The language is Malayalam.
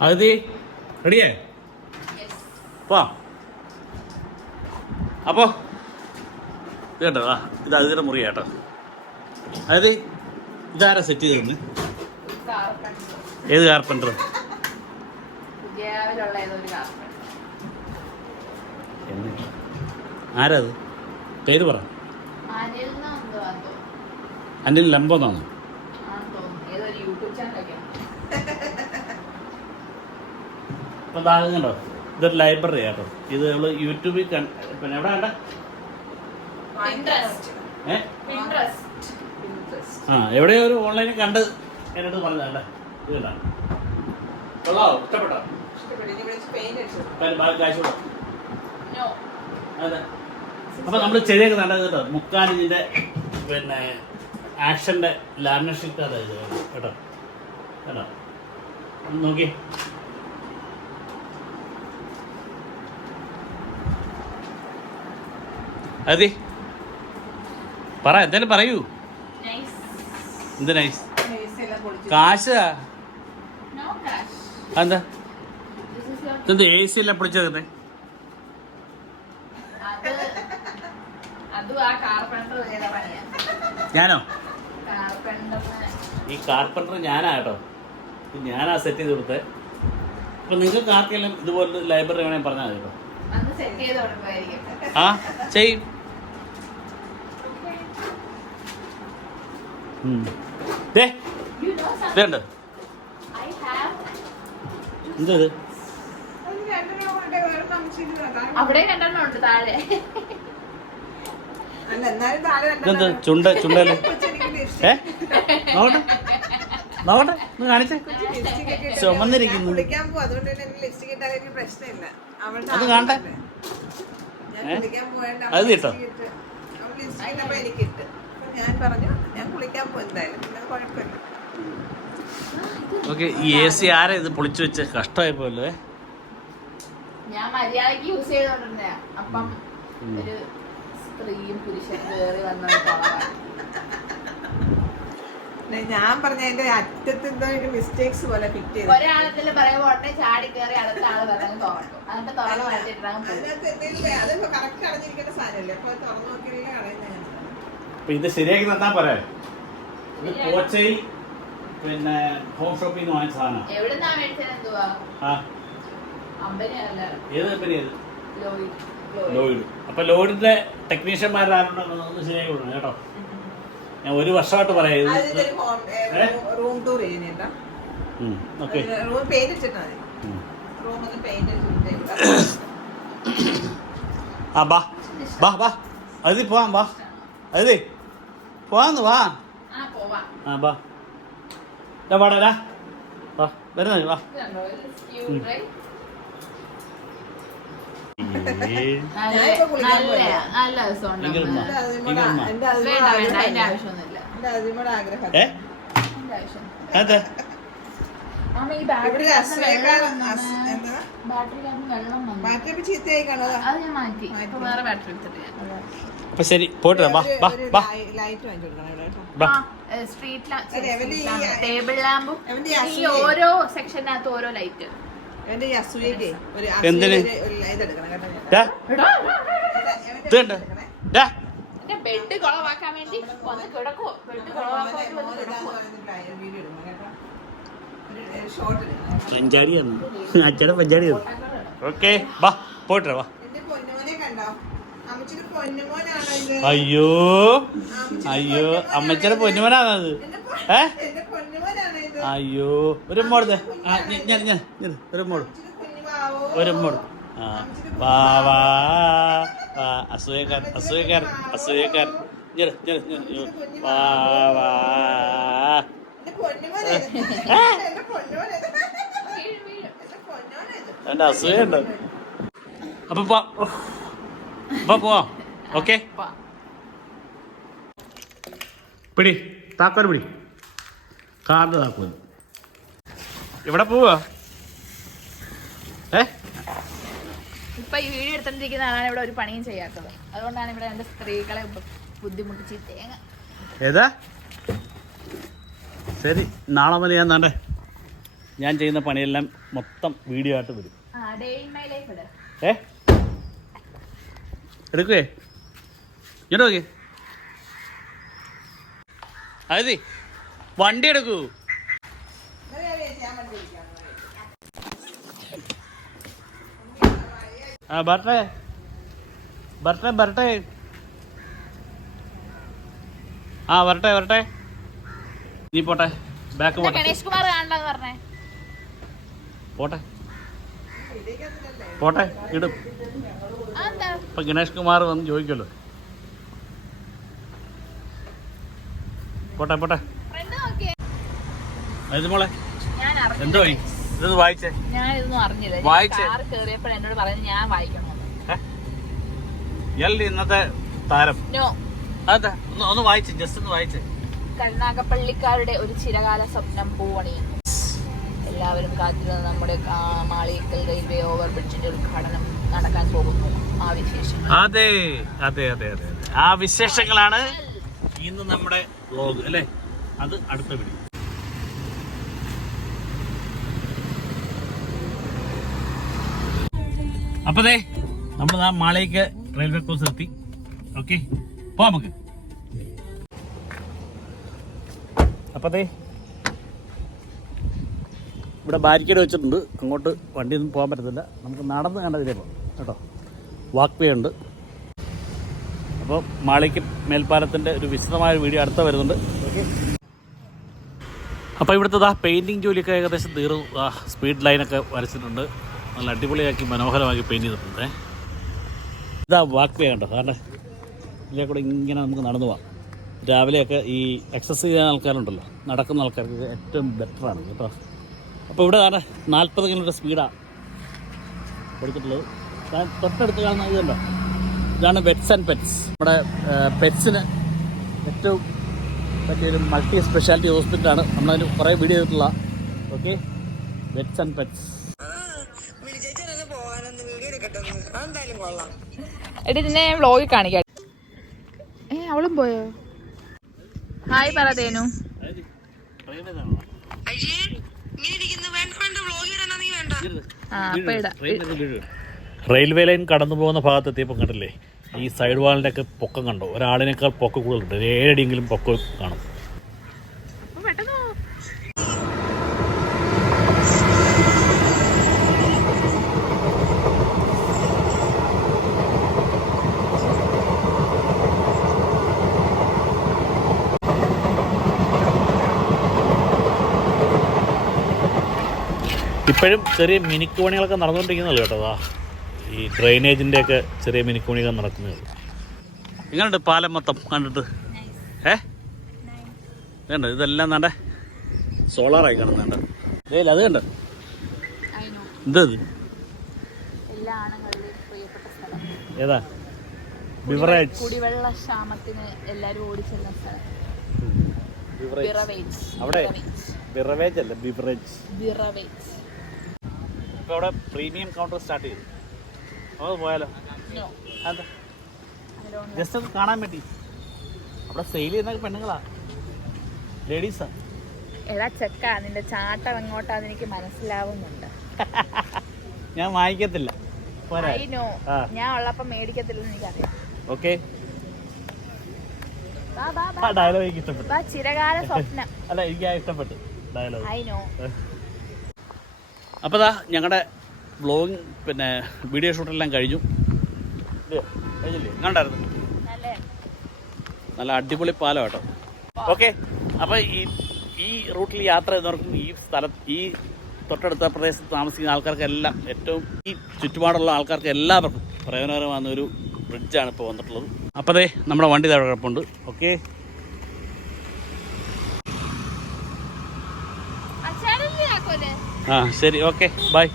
അതി റെഡിയേ പോ അപ്പോ ഇത് കേട്ടോ ആ ഇത് അതിന്റെ മുറി കേട്ടോ അതായത് ഇതാരാ സെറ്റ് ചെയ്തെന്ന് ഏത് കാർപ്പന്റർ പുതിയവിലുള്ള ഏതൊരു കാർപ്പൻ ആരാ അത് പേര് പറ. അനിൽ എന്തോ അതോ ഇപ്പം താഴെ കണ്ടോ ഇതൊരു ലൈബ്രറി ആട്ടോ. ഇത് നമ്മൾ യൂട്യൂബിൽ പിന്നെ എവിടെ കണ്ട. ഏ. ആ എവിടെയോ ഒരു ഓൺലൈനിൽ കണ്ട് എന്നോട് പറഞ്ഞ ഇത് കണ്ടാ? കൊള്ളാവോ? ഇഷ്ടപ്പെട്ടോ? കാശ്. അതെ അപ്പൊ നമ്മൾ ചെറിയൊക്കെ നല്ലത് കേട്ടോ. മുക്കാൽ ഇതിന്റെ പിന്നെ ആക്ഷന്റെ ലാമിനേഷൻ കേട്ടോ? കേട്ടോ ഒന്ന് നോക്കി. അതി. പറ എന്തായാലും പറയൂ. എന്ത് നൈസ് കാശ്. എന്താ എന്ത് എ സി എല്ലാം പൊളിച്ചു പണിയാ. ഞാനോ? ഈ കാർപ്പന്റർ ഞാനാ കേട്ടോ ഞാനാ സെറ്റ് ചെയ്ത് കൊടുത്തത് അപ്പൊ നിങ്ങൾക്ക് ആർക്കെല്ലാം ഇതുപോലൊരു ലൈബ്രറി വേണമെങ്കിൽ പറഞ്ഞാൽ മതി കേട്ടോ ആ ചെയ്യും ഇതുണ്ട്. എന്തത്? അവിടെ രണ്ടെണ്ണം ഉണ്ട് താഴെ. ഇതെന്ത്? ചുണ്ട ചുണ്ടല്ലേ? കൊച്ചെനിക്ക് ഏ? നോക്കട്ടെ. നോക്കട്ടെ. ഒന്ന് കാണിച്ചേ. ചുമന്നിരിക്കുന്നു. അത് കാണട്ടെ. അത് അവൾ ഞാൻ പറഞ്ഞു ഞാൻ കുളിക്കാൻ പോകും എന്തായാലും. പിന്നെ കുഴപ്പമില്ല. ഓക്കെ ഈ എ സി ആരാ ഇത് പൊളിച്ചു വെച്ച കഷ്ടമായി പോലെ ഞാൻ മര്യാദയ്ക്ക് യൂസ് ചെയ്തോണ്ടിരുന്ന അപ്പം ഒരു സ്ത്രീയും പുരുഷനും കയറി വന്നത് കുറവാണ് ഞാൻ പറഞ്ഞ അതിന്റെ അറ്റത്ത് എന്തോ മിസ്റ്റേക്സ് പോലെ ഫിറ്റ് ചെയ്തു. ഒരാളത്തിൽ പറയുമ്പോ ഉടനെ ചാടി കയറി അടുത്ത ആൾ പറഞ്ഞു തോന്നും എന്നിട്ട് തുറന്നു എന്തെങ്കിലും അത് കറക്റ്റ് അടഞ്ഞിരിക്കുന്ന സാധനമല്ലേ? അപ്പൊ തുറന്നു നോക്കിയില്ലേ കളയുന്ന അപ്പൊ ഇത് ശരിയാക്കി നിർത്താൻ പറയാം ഇത് പോച്ചൈ പിന്നെ ഹോം ഷോപ്പിൽ നിന്ന് വാങ്ങിച്ച സാധനം. ഏത് കമ്പനി ഏത് ലോയിഡ്. അപ്പൊ ലോയിഡിന്റെ ടെക്നീഷ്യന്മാരാരുണ്ടെന്ന് ഒന്ന് ശരിയാക്കി കൊടുക്കണം കേട്ടോ. ഞാൻ ഒരു വർഷമായിട്ട് പറയാം ഇത്. ഹോം റൂം ടൂർ ചെയ്യുന്നുണ്ടോ ഓക്കെ. ആ ബാ. ബാ ബാ. അതി പോവാം വാ അതി പോവാന്ന് വാ. ആ പോവാ. ആ ബാ ദാ വാടാ. വാ വരുന്ന വാ. അതെ ബാറ്ററി ചീത്തയായി കാണോ. അത്. ഞാൻ മാറ്റി. ഇപ്പൊ വേറെ ബാറ്ററി എടുത്തിട്ട് ഞാൻ. അപ്പൊ ശരി പോയിട്ട് വാ, വാ ഈ ഓരോ സെക്ഷനകത്ത് ഓരോ ലൈറ്റ് എന്തിന്? ബെഡ് കുളവാക്കാൻ വേണ്ടി വന്ന് കിടക്കുവോ? ബെഡ് കുളവാക്കാൻ വേണ്ടി വന്ന് കിടക്കുവോ ഇടാന്ന് പറഞ്ഞിട്ട് വീഡിയോ എടുക്കണം കേട്ടോ ഒരു- ഒരു ഷോട്ട് എടുക്കണം പഞ്ചാടിയാണ് അച്ഛടെ പഞ്ചാടിയാണ് ഓക്കെ വാ പൊന്നുമോനാണോ ഇത്? അയ്യോ അയ്യോ അമ്മച്ചടെ? പൊന്നുമനാണത് ഏ? ഇത്? അയ്യോ ഒരു. ആ ഞാൻ ഞാൻ ഒരു മോൾ? ഒരു മോൾ ആ വാ വാ വാ അസൂയക്കാരൻ അസൂയക്കാരൻ അസൂയക്കാരൻ. ഞെട് ഞെട് ഞെട്. വാ വാ എന്റെ പൊന്നുമോനെ ഇത്. എന്റെ പൊന്നുമോനെ ഇത്. വീഴും, വീഴും. എന്റെ എന്റെ അസൂയുണ്ട്. അപ്പൊ പോ അപ്പൊ പോവാം. ഓക്കെ. പിടി. താക്കോൽ പിടി. കാറിന്റെ താക്കോൽ എവിടെ പോവാ? ഏ? ഇപ്പൊ ഈ വീഡിയോ എടുത്തോണ്ടിരിക്കുന്ന ആളാണ് ഇവിടെ ഒരു പണിയും ചെയ്യാത്തത്. അതുകൊണ്ടാണ് ഇവിടെ എന്റെ സ്ത്രീകളെ ബുദ്ധിമുട്ടിച്ച് തേങ്ങ. ഏതാ? ശരി നാളെ മുതൽ ഞാൻ നാണ്ടേ ഞാൻ ചെയ്യുന്ന പണിയെല്ലാം മൊത്തം വീഡിയോ ആയിട്ട് വരും. ഏ? എടുക്കുവേ? ഇങ്ങോട്ട് നോക്കി. അതെ വണ്ടി എടുക്കൂ. ആ ബർട്ടേ ബർട്ടേ ബർട്ടേ ആ വരട്ടെ വരട്ടെ. നീ പോട്ടെ. ബാക്ക് പോട്ടെ. പോട്ടെ. പോട്ടെ ഇടും. ഇപ്പൊ ഗണേഷ് കുമാർ വന്ന് ചോദിക്കുമല്ലോ. പോട്ടെ പോട്ടെ. അത് മോളെ എന്തോ? ഇതൊന്ന് വായിച്ചേ. അറിഞ്ഞില്ല. വായിച്ചേ? കേറിയപ്പോൾ എന്നോട് ഞാൻ വായിക്കണമെന്ന് ഇന്നത്തെ താരം. അതെ ഒന്ന് ഒന്ന് വായിച്ചേ ജസ്റ്റ് ഒന്ന് വായിച്ചേ. കരുണാകപ്പള്ളിക്കാരുടെ ഒരു ചിരകാല സ്വപ്നം പൂവണിയുന്നു. എല്ലാവരും കാത്തിരുന്ന നമ്മുടെ ആ, മാളിയേക്കൽ റെയിൽവേ ഓവർ ബ്രിഡ്ജിന്റെ ഉദ്ഘാടനം നടക്കാൻ പോകുന്നു. ആ വിശേഷം അതെ അതെ അതെ അതെ. ആ വിശേഷങ്ങളാണ് ഇന്ന് നമ്മുടെ വ്ലോഗ് അല്ലേ? അത് അടുത്ത വീഡിയോ അപ്പതേ നമ്മൾ ആ മാളേക്ക് റെയിൽവേ ക്രോസ് എത്തി. ഓക്കെ പോവാം നമുക്ക്. അപ്പതേ ഇവിടെ ബാരിക്കേഡ് വെച്ചിട്ടുണ്ട്. അങ്ങോട്ട് വണ്ടിയൊന്നും പോകാൻ പറ്റത്തില്ല. നമുക്ക് നടന്ന് കണ്ടതിലേ പോകാം. കേട്ടോ? വാക്ക് വേ ഉണ്ട്. അപ്പോൾ മാളിക്ക് മേൽപ്പാലത്തിന്റെ ഒരു വിശദമായ വീഡിയോ അടുത്ത വരുന്നുണ്ട്. അപ്പോൾ ഇവിടുത്തെ ആ പെയിന്റിങ് ജോലിയൊക്കെ ഏകദേശം തീർന്നു. ആ സ്പീഡ് ലൈനൊക്കെ വരച്ചിട്ടുണ്ട്. നല്ല അടിപൊളിയാക്കി മനോഹരമാക്കി പെയിന്റ് ചെയ്തിട്ടുണ്ട്. ഇതാ വാക്ക് വേ കണ്ടോ? കാരണം ഇതിലെ കൂടെ ഇങ്ങനെ നമുക്ക് നടന്നു പോവാം രാവിലെയൊക്കെ ഈ എക്സസൈസ് ചെയ്യുന്ന ആൾക്കാരുണ്ടല്ലോ. നടക്കുന്ന ആൾക്കാർക്ക് ഏറ്റവും ബെറ്ററാണ് കേട്ടോ? അപ്പോൾ ഇവിടെ ആണ് നാൽപ്പത് കിലോമീറ്റർ സ്പീഡാണ് കൊടുത്തിട്ടുള്ളത്. ഞാൻ തൊട്ടടുത്ത് കാണുന്ന ഇതല്ലോ ഇതാണ് വെറ്റ്സ് ആൻഡ് പെറ്റ്സ് നമ്മുടെ പെറ്റ്സിന് ഏറ്റവും പറ്റിയൊരു മൾട്ടി സ്പെഷ്യാലിറ്റി ഹോസ്പിറ്റലാണ് നമ്മളതിന് കുറേ വീഡിയോ ചെയ്തിട്ടുള്ള ഓക്കെ വെറ്റ്സ് ആൻഡ് പെറ്റ്സ് എടി നിന്നെ വ്ളോഗിൽ കാണിക്കാം. ഏ അവളും പോയോ? ഹായ് പറ തേനു അയ്യേ ഇങ്ങനെ ഇരിക്കുന്നു വേണ്ട വേണ്ട വ്ളോഗ് ഇടാനാ നീ വേണ്ട ആ അപ്പൊ ഇടാം റെയിൽവേ ലൈൻ കടന്നു പോകുന്ന ഭാഗത്ത് എത്തിയപ്പോൾ കണ്ടില്ലേ? ഈ സൈഡ് വാളിന്റെ ഒക്കെ പൊക്കം കണ്ടോ? ഒരാളിനേക്കാൾ പൊക്കം കൂടുതലുണ്ട്. ഒരു ഏഴടിയെങ്കിലും പൊക്കം കാണും അപ്പൊ പെട്ടെന്ന് പോ. ഇപ്പോഴും ചെറിയ മിനുക്കുപണികളൊക്കെ നടന്നുകൊണ്ടിരിക്കുന്നുള്ളൂ കേട്ടോ? ദാ ഈ ഡ്രെയിനേജിന്റെ ഒക്കെ ചെറിയ മിനുക്കുപണികൾ നടക്കുന്നത് എങ്ങനെയുണ്ട് പാലം മൊത്തം കണ്ടിട്ട്? ഏ? വേണ്ട ഇതെല്ലാം വേണ്ട സോളാറായി കാണുന്നുണ്ട്. ഏയ് അത് കണ്ട എന്തത് ഏതാ? ബിവറേജ് കുടിവെള്ള ക്ഷാമത്തിന് ഓടിച്ചെല്ലുന്ന സ്ഥലം. ബിവറേജ് അവിടെ? ബിറവേജ്. ബിവറേജ് അല്ല ബിവറേജ് ബിറവേജ് ഇപ്പോൾ അവിടെ പ്രീമിയം കൗണ്ടർ സ്റ്റാർട്ട് ചെയ്തു. അത് പോയാലോ. ജസ്റ്റ് ഒന്ന് കാണാൻ പറ്റി അവിടെ സെയിൽ ചെയ്യുന്ന പെണ്ണുങ്ങളാ. ലേഡീസാ എടാ ചെക്ക നിന്റെ ചാട്ടം എങ്ങോട്ടാ എനിക്ക് മനസ്സിലാവുന്നുണ്ട്. ഞാൻ വാങ്ങിക്കത്തില്ല. ഞാൻ ഉള്ളപ്പോ മേടിക്കത്തില്ലെന്ന് എനിക്കറിയാം. ഓക്കെ ഡയലോഗ് ഇഷ്ടപ്പെട്ടു. ചിരകാല സ്വപ്നം. അല്ല എനിക്ക് ഇഷ്ടപ്പെട്ടു. ഡയലോഗ് ഐ നോ അപ്പോൾ ദാ ഞങ്ങളുടെ വ്ളോഗിങ് പിന്നെ വീഡിയോ ഷൂട്ടെല്ലാം കഴിഞ്ഞു? കഴിഞ്ഞില്ലേ? കണ്ടായിരുന്നു നല്ല. അടിപൊളി പാലം കേട്ടോ. ഓക്കെ അപ്പോൾ ഈ ഈ റൂട്ടിൽ യാത്ര ചെയ്യുന്നവർക്കും ഈ സ്ഥലത്ത് ഈ തൊട്ടടുത്ത പ്രദേശത്ത് താമസിക്കുന്ന ആൾക്കാർക്കെല്ലാം ഏറ്റവും ഈ ചുറ്റുപാടുള്ള ആൾക്കാർക്ക് എല്ലാവർക്കും പ്രയോജനകരമാകുന്ന ഒരു ബ്രിഡ്ജാണ് ഇപ്പോൾ വന്നിട്ടുള്ളത്. അപ്പോഴേ നമ്മുടെ വണ്ടി അവിടെ കിടപ്പുണ്ട്. ഓക്കെ ആ ശരി ഓക്കെ ബൈ.